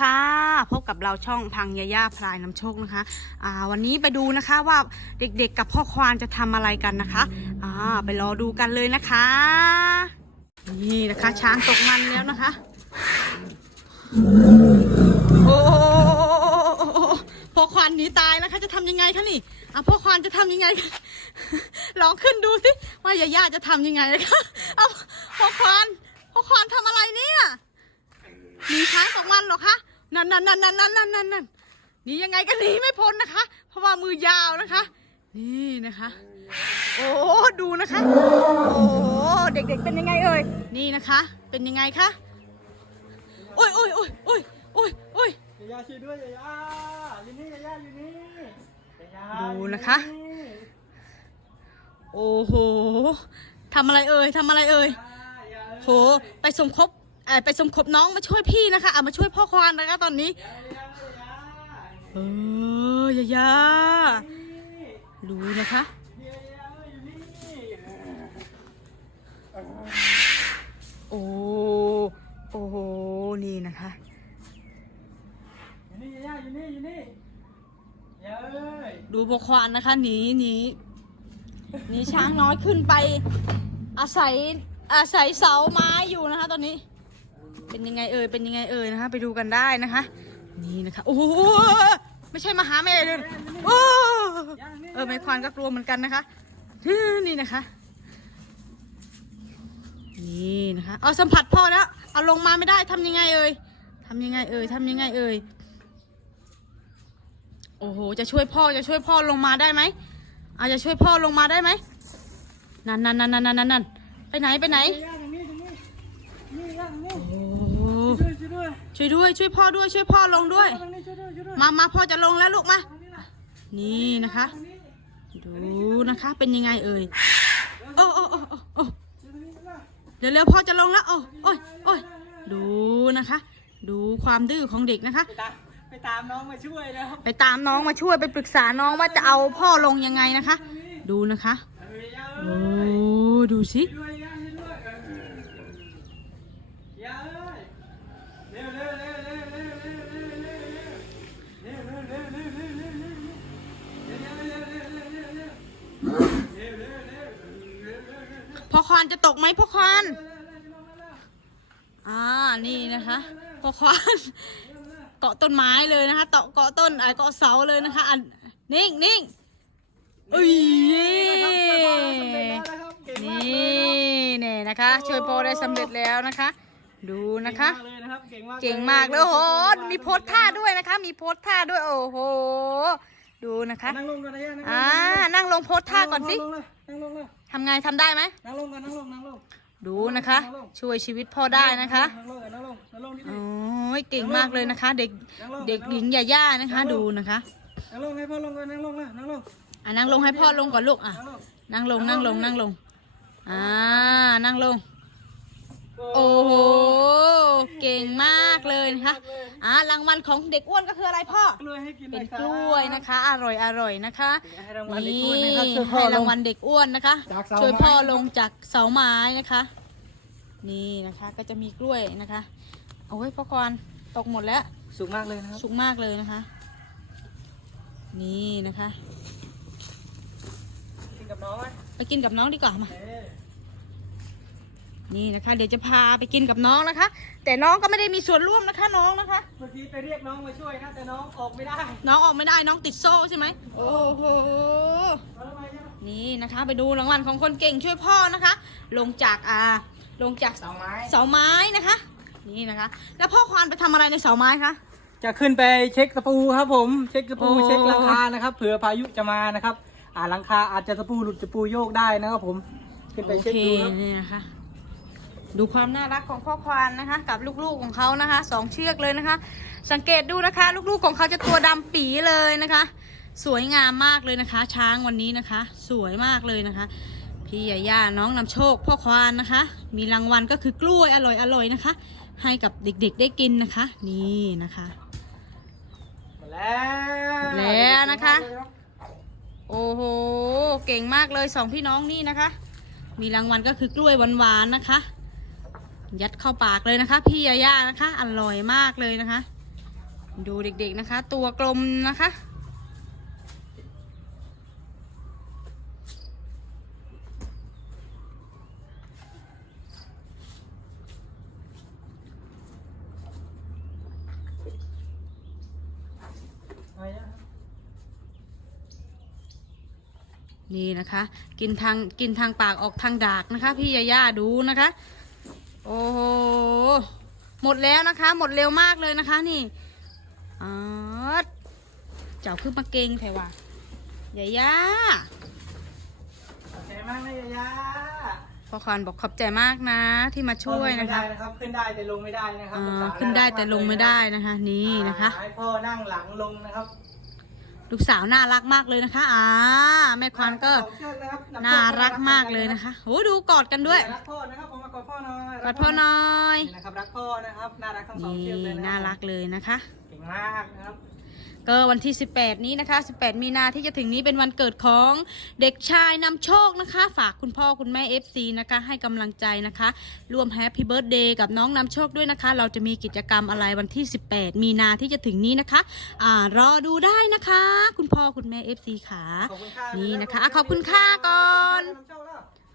ค่ะ พบกับเราช่องพังยาย่าพลายน้ำโชคนะคะอ่าวันนี้ไปดูนะคะว่าเด็กๆกับพ่อควานจะทำอะไรกันนะคะอ่าไปรอดูกันเลยนะคะ นี่นะคะช้างตกมันแล้วนะคะ โอ้พ่อควานหนีตายนะคะจะทำยังไงคะนี่อะพ่อควานจะทำยังไงลองขึ้นดูสิว่ายาย่าจะทำยังไงนะคะเอา นั่นนั่นนั่นนั่นนั่นนั่นนั่นนั่นหนียังไงก็หนีไม่พ้นนะคะ เพราะว่ามือยาวนะคะ นี่นะคะ โอ้ดูนะคะ โอ้เด็กๆเป็นยังไงเอ่ยนี่นะคะ เป็นยังไงคะโอ้ยโอ้ยโอ้ยโอ้ยโอ้ยโอ้ยยาชีด้วยยาอยู่นี่ยาอยู่นี่ดูนะคะ โอ้โหทำอะไรเอ่ยทำอะไรเอ่ยโห ไปสมคบ ไปสมคบน้องมาช่วยพี่นะคะเอามาช่วยพ่อควานนะคะตอนนี้เออยายารู้นะคะโอ้โอ้โหนี่นะคะอยู่นี่ยาอยู่นี่อยู่นี่เย้ยดูพวกควานนะคะหนีหนีหนีช้างน้อยขึ้นไป อาศัยอาศัยเสาไม้อยู่นะคะ ตอนนี้ เป็นยังไงเอ่ยเป็นยังไงเอ่ยนะคะ ไปดูกันได้นะคะ นี่นะคะโอ้โไม่ใช่มหาเมฆเลยโอ้เออไม้ควานก็กลัวเหมือนกันนะคะนี่นะคะ นี่นะคะ เอาสัมผัสพ่อแล้วเอาลงมาไม่ได้ทำยังไงเอ่ยทำยังไงเอ่ยทำยังไงเอ่ยโอ้โห จะช่วยพ่อ จะช่วยพ่อลงมาได้ไหมอาจจะช่วยพ่อลงมาได้ไหมนั่นนั่นนั่นนั่นนั่นไปไหนไปไหน ช่วยด้วยช่วยพ่อด้วยช่วยพ่อลงด้วย มามาพ่อจะลงแล้วลูกมา นี่นะคะ ดูนะคะเป็นยังไงเอ่ยโอ้โอ้โอ้โอ้เดี๋ยวเร็วพ่อจะลงแล้วโอ้โอ้ยโอ้ยดูนะคะ ดูความดื้อของเด็กนะคะ ไปตามน้องมาช่วยแล้วไปตามน้องมาช่วยไปปรึกษาน้องว่าจะเอาพ่อลงยังไงนะคะ ดูนะคะโอ้ดูสิ ควานจะตกไหมพ่อควานอ่านี่นะคะพ่อควานเกาะต้นไม้เลยนะคะเกาะเกาะต้นไอ้เกาะเสาเลยนะคะอันนิ่งนิ่งอุ้ยนี่เนี่ยนะคะช่วยโปรได้สำเร็จแล้วนะคะ ดูนะคะเลยนะครับเก่งมากเก่งมากเลยโอ้โหมีโพสท่าด้วยนะคะ มีโพสท่าด้วยโอ้โหดูนะคะนั่งลงก่อนนะย่านั่งลงอ่านั่งลงโพสท่าก่อนสินั่งลงเลยนั่งลงเลย ทำไงทำได้ไหม นั่งลงกันนั่งลงนั่งลง ดูนะคะ ช่วยชีวิตพ่อได้นะคะนั่งลงกันนั่งลงนั่งลงนิดโอนึง้ยเก่งมากเลยนะคะ เด็กเด็กหญิงยาย่านะคะ ดูนะคะนั่งลงให้พ่อลงกันนั่งลงเลยนั่งลงอะนั่งลงให้พ่อลงก่อนลูกอะนั่งลงนั่งลงนั่งลงนั่งลง อ่านั่งลง โอ้โห เก่งมากเลยนะคะอ่ารางวัลของเด็กอ้วนก็คืออะไรพ่อ กล้วยให้กินหเป็น่อนกล้วยนะคะ อร่อยอร่อยนะคะให้รางวัลเด็กนี่อ้วนนะครับช่วยพ่อให้ลรางง วัลเด็กอ้วนนะคะ จากเสาไม้ ช่วยพ่อลงจากเสาไม้นะคะ นี่นะคะก็จะมีกล้วยนะคะโอ้ยพ่อควานตกหมดแล้วสุกมากเลยนะครับ สุกมากเลยนะคะ นี่นะคะ กินกับน้องไหมไปกินกับน้องดีกว่ามา เอ๊ะ นี่นะคะ เดี๋ยวจะพาไปกินกับน้องนะคะ แต่น้องก็ไม่ได้มีส่วนร่วมนะคะ น้องนะคะ เมื่อกี้ไปเรียกน้องมาช่วยนะแต่น้องออกไม่ได้ น้องออกไม่ได้น้องติดโซ่ใช่ไหมโอ้โหเอาทำไมเนี่ยนี่นะคะ ไปดูรางวัลของคนเก่งช่วยพ่อนะคะ ลงจากอ่าลงจากเสาไม้เสาไม้นะคะ นี่นะคะ แล้วพ่อควานไปทำอะไรในเสาไม้คะจะขึ้นไปเช็คตะปูครับผม เช็คตะปูโอ้เช็คหลังคานะครับเผื่อพายุจะมานะครับ อ่าหลังคาอาจจะตะปูหลุดตะปูโยกได้นะครับผมขึ้นไปโอเช็คเคดูครับนี่นะคะ ดูความน่ารักของพ่อควานนะคะ กับลูกๆของเขานะคะสองเชือกเลยนะคะ สังเกตดูนะคะ ลูกๆของเขาจะตัวดำปีเลยนะคะ สวยงามมากเลยนะคะ ช้างวันนี้นะคะ สวยมากเลยนะคะ พี่ยาย่าน้องนำโชค พ่อควานนะคะ มีรางวัลก็คือกล้วยอร่อยอร่อยๆนะคะ ให้กับเด็กๆได้กินนะคะ นี่นะคะหมดแล้วแล้วนะคะ โอ้โหเก่งมากเลยสองพี่น้องนี่นะคะ มีรางวัลก็คือกล้วยหวานๆนะคะ ยัดเข้าปากเลยนะคะ พี่ยาย่านะคะ อร่อยมากเลยนะคะ ดูเด็กๆนะคะ ตัวกลมนะคะนะนี่นะคะ กินทางกินทางปากออกทางดากนะคะ พี่ยาย่าดูนะคะ โอ้โห หมดแล้วนะคะ หมดเร็วมากเลยนะคะนี่อ๋อเจ้าคือมาเก่งแถวะยาย่าขอบใจมากนะยายาพ่อควานบอกขอบใจมากนะ ที่มาช่วยนะคะลงไม่ได้นะครับ ขึ้นได้แต่ลงไม่ได้นะครับอ่าลูกสาวขึ้นได้แต่ลงไม่ได้นะคะ นี่นะคะอ่าให้พ่อนั่งหลังลงนะครับ ลูกสาวน่ารักมากเลยนะคะ อ่า แม่ควานก็สองเชือกนะครับำโชคน่ารักมากเลยนะคะโอ้ดูกอดกันด้วยรักพ่อนะครับผมมา กอดพ่อหน่อยกอดพ่อหน่อยนี่นะครับรักพ่อนะครับน่ารักทั้งสองนี่เชือกเลยนะน่ารักเลยนะคะเก่งมากนะครับก็วันที่ 18 นี้นะคะ 18 มีนาที่จะถึงนี้เป็นวันเกิดของเด็กชายนำโชคนะคะ ฝากคุณพ่อคุณแม่ FC นะคะ ให้กำลังใจนะคะ ร่วมแฮปปี้เบิร์ดเดย์กับน้องนำโชคด้วยนะคะ เราจะมีกิจกรรมอะไรวันที่ 18 มีนาที่จะถึงนี้นะคะอ่ารอดูได้นะคะ คุณพ่อคุณแม่ FC ค่ะขอบคุณค่ะนี่นะคะอะขอบคุณค่ะก่อน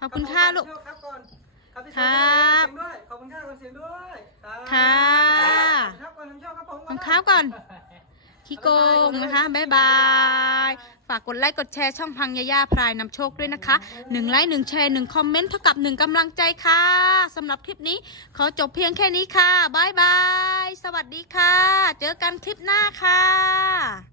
ขอบคุณค่ะลูก ครับก่อนครับพี่ครับเสียงด้วยขอบคุณค่ะขอบคุณเสียงด้วยรับค่ะครับก่อนน้ำโชคครับผมของข้าวก่อนขี้โกงนะคะบ๊ายบาย ฝากกดไลค์กดแชร์ช่องพังยาย่าพรายนำโชคด้วยนะคะหนึ่งไลค์หนึ่งแชร์หนึ่งคอมเมนต์เท่ากับหนึ่งกำลังใจค่ะสำหรับคลิปนี้ ขอจบเพียงแค่นี้ค่ะบ๊ายบาย สวัสดีค่ะ เจอกันคลิปหน้าค่ะ